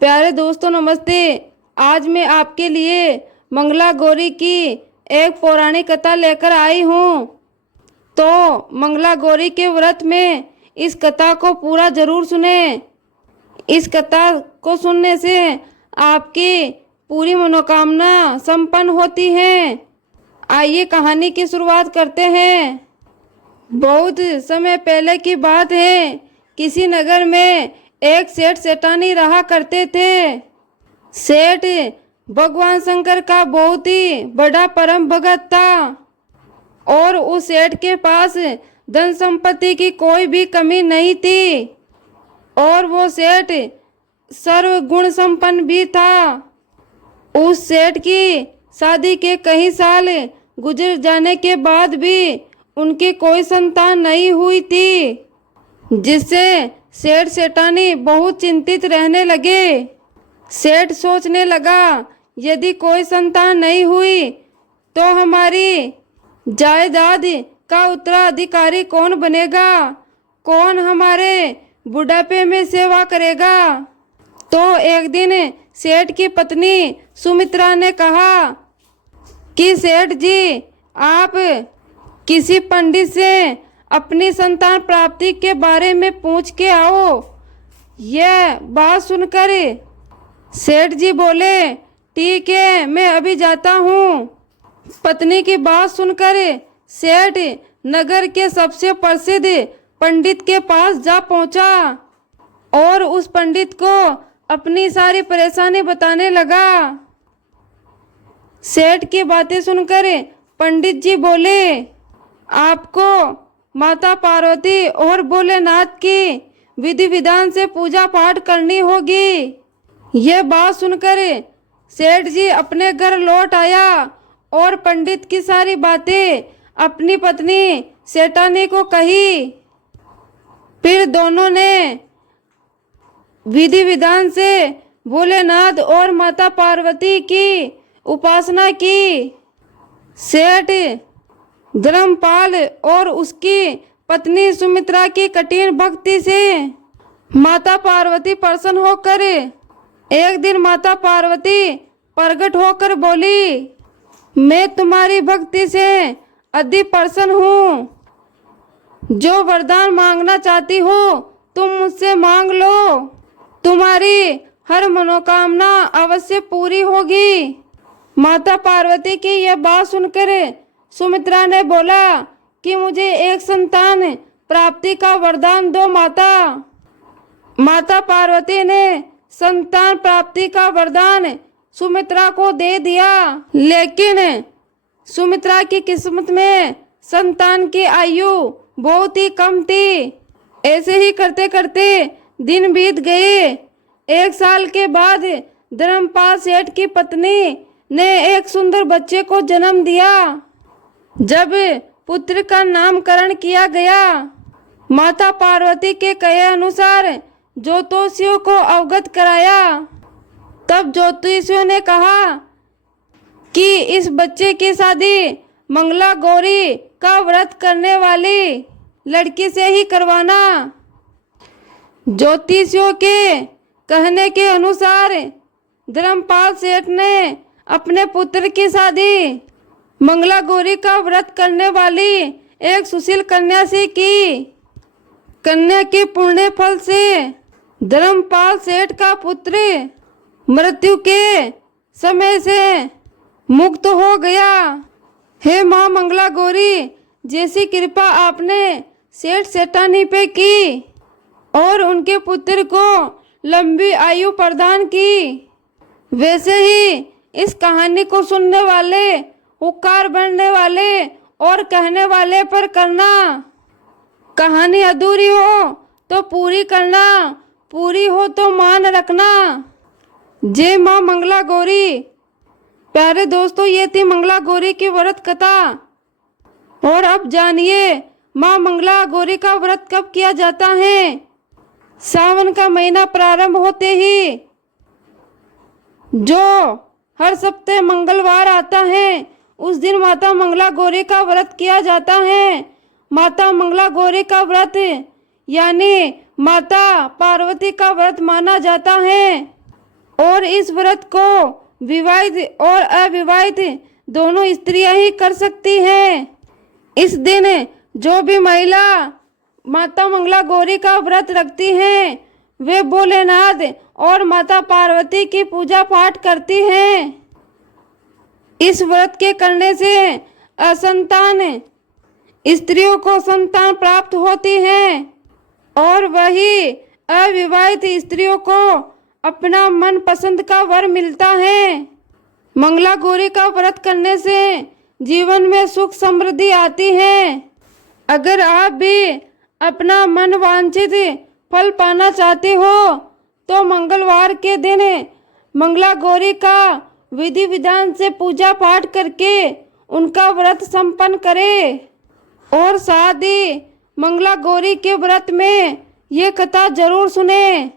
प्यारे दोस्तों नमस्ते। आज मैं आपके लिए मंगला गौरी की एक पौराणिक कथा लेकर आई हूँ। तो मंगला गौरी के व्रत में इस कथा को पूरा जरूर सुने। इस कथा को सुनने से आपकी पूरी मनोकामना संपन्न होती है। आइए कहानी की शुरुआत करते हैं। बहुत समय पहले की बात है। किसी नगर में एक सेठ सेठानी रहा करते थे। सेठ भगवान शंकर का बहुत ही बड़ा परम भगत था और उस सेठ के पास धन संपत्ति की कोई भी कमी नहीं थी और वो सेठ सर्वगुण संपन्न भी था। उस सेठ की शादी के कई साल गुजर जाने के बाद भी उनकी कोई संतान नहीं हुई थी, जिससे सेठ सेठानी बहुत चिंतित रहने लगे। सेठ सोचने लगा, यदि कोई संतान नहीं हुई तो हमारी जायदाद का उत्तराधिकारी कौन बनेगा, कौन हमारे बुढ़ापे में सेवा करेगा। तो एक दिन सेठ की पत्नी सुमित्रा ने कहा कि सेठ जी, आप किसी पंडित से अपनी संतान प्राप्ति के बारे में पूछ के आओ। यह बात सुनकर सेठ जी बोले, ठीक है, मैं अभी जाता हूँ। पत्नी की बात सुनकर सेठ नगर के सबसे प्रसिद्ध पंडित के पास जा पहुंचा और उस पंडित को अपनी सारी परेशानी बताने लगा। सेठ की बातें सुनकर पंडित जी बोले, आपको माता पार्वती और भोलेनाथ की विधि विधान से पूजा पाठ करनी होगी। यह बात सुनकर सेठ जी अपने घर लौट आया और पंडित की सारी बातें अपनी पत्नी सेठानी को कही। फिर दोनों ने विधि विधान से भोलेनाथ और माता पार्वती की उपासना की। सेठ धर्मपाल और उसकी पत्नी सुमित्रा की कठिन भक्ति से माता पार्वती प्रसन्न होकर एक दिन माता पार्वती प्रकट होकर बोली, मैं तुम्हारी भक्ति से अति प्रसन्न हूँ। जो वरदान मांगना चाहती हो तुम मुझसे मांग लो, तुम्हारी हर मनोकामना अवश्य पूरी होगी। माता पार्वती की यह बात सुनकर सुमित्रा ने बोला कि मुझे एक संतान प्राप्ति का वरदान दो माता। माता पार्वती ने संतान प्राप्ति का वरदान सुमित्रा को दे दिया, लेकिन सुमित्रा की किस्मत में संतान की आयु बहुत ही कम थी। ऐसे ही करते करते दिन बीत गए। एक साल के बाद धर्मपाल सेठ की पत्नी ने एक सुंदर बच्चे को जन्म दिया। जब पुत्र का नामकरण किया गया, माता पार्वती के कहे अनुसार ज्योतिषियों को अवगत कराया। तब ज्योतिषियों ने कहा कि इस बच्चे की शादी मंगला गौरी का व्रत करने वाली लड़की से ही करवाना। ज्योतिषियों के कहने के अनुसार धर्मपाल सेठ ने अपने पुत्र की शादी मंगला गौरी का व्रत करने वाली एक सुशील कन्या से की। कन्या के पुण्य फल से धर्मपाल सेठ का पुत्र मृत्यु के समय से मुक्त हो गया। हे माँ मंगला गौरी, जैसी कृपा आपने सेठ सेठानी पे की और उनके पुत्र को लंबी आयु प्रदान की, वैसे ही इस कहानी को सुनने वाले, उपकार बनने वाले और कहने वाले पर करना। कहानी अधूरी हो तो पूरी करना, पूरी हो तो मान रखना। जय माँ मंगला गौरी। प्यारे दोस्तों, ये थी मंगला गौरी की व्रत कथा। और अब जानिए माँ मंगला गौरी का व्रत कब किया जाता है। सावन का महीना प्रारंभ होते ही जो हर सप्ताह मंगलवार आता है, उस दिन माता मंगला गौरी का व्रत किया जाता है। माता मंगला गौरी का व्रत यानी माता पार्वती का व्रत माना जाता है। और इस व्रत को विवाहित और अविवाहित दोनों स्त्रियां ही कर सकती हैं। इस दिन जो भी महिला माता मंगला गौरी का व्रत रखती हैं वे भोलेनाथ और माता पार्वती की पूजा पाठ करती हैं। इस व्रत के करने से असंतान स्त्रियों को संतान प्राप्त होती है और वही अविवाहित स्त्रियों को अपना मन पसंद का वर मिलता है। मंगला गौरी का व्रत करने से जीवन में सुख समृद्धि आती है। अगर आप भी अपना मन वांछित फल पाना चाहते हो तो मंगलवार के दिन मंगला गौरी का विधि विधान से पूजा पाठ करके उनका व्रत संपन्न करें और साथ ही मंगला गौरी के व्रत में ये कथा जरूर सुने।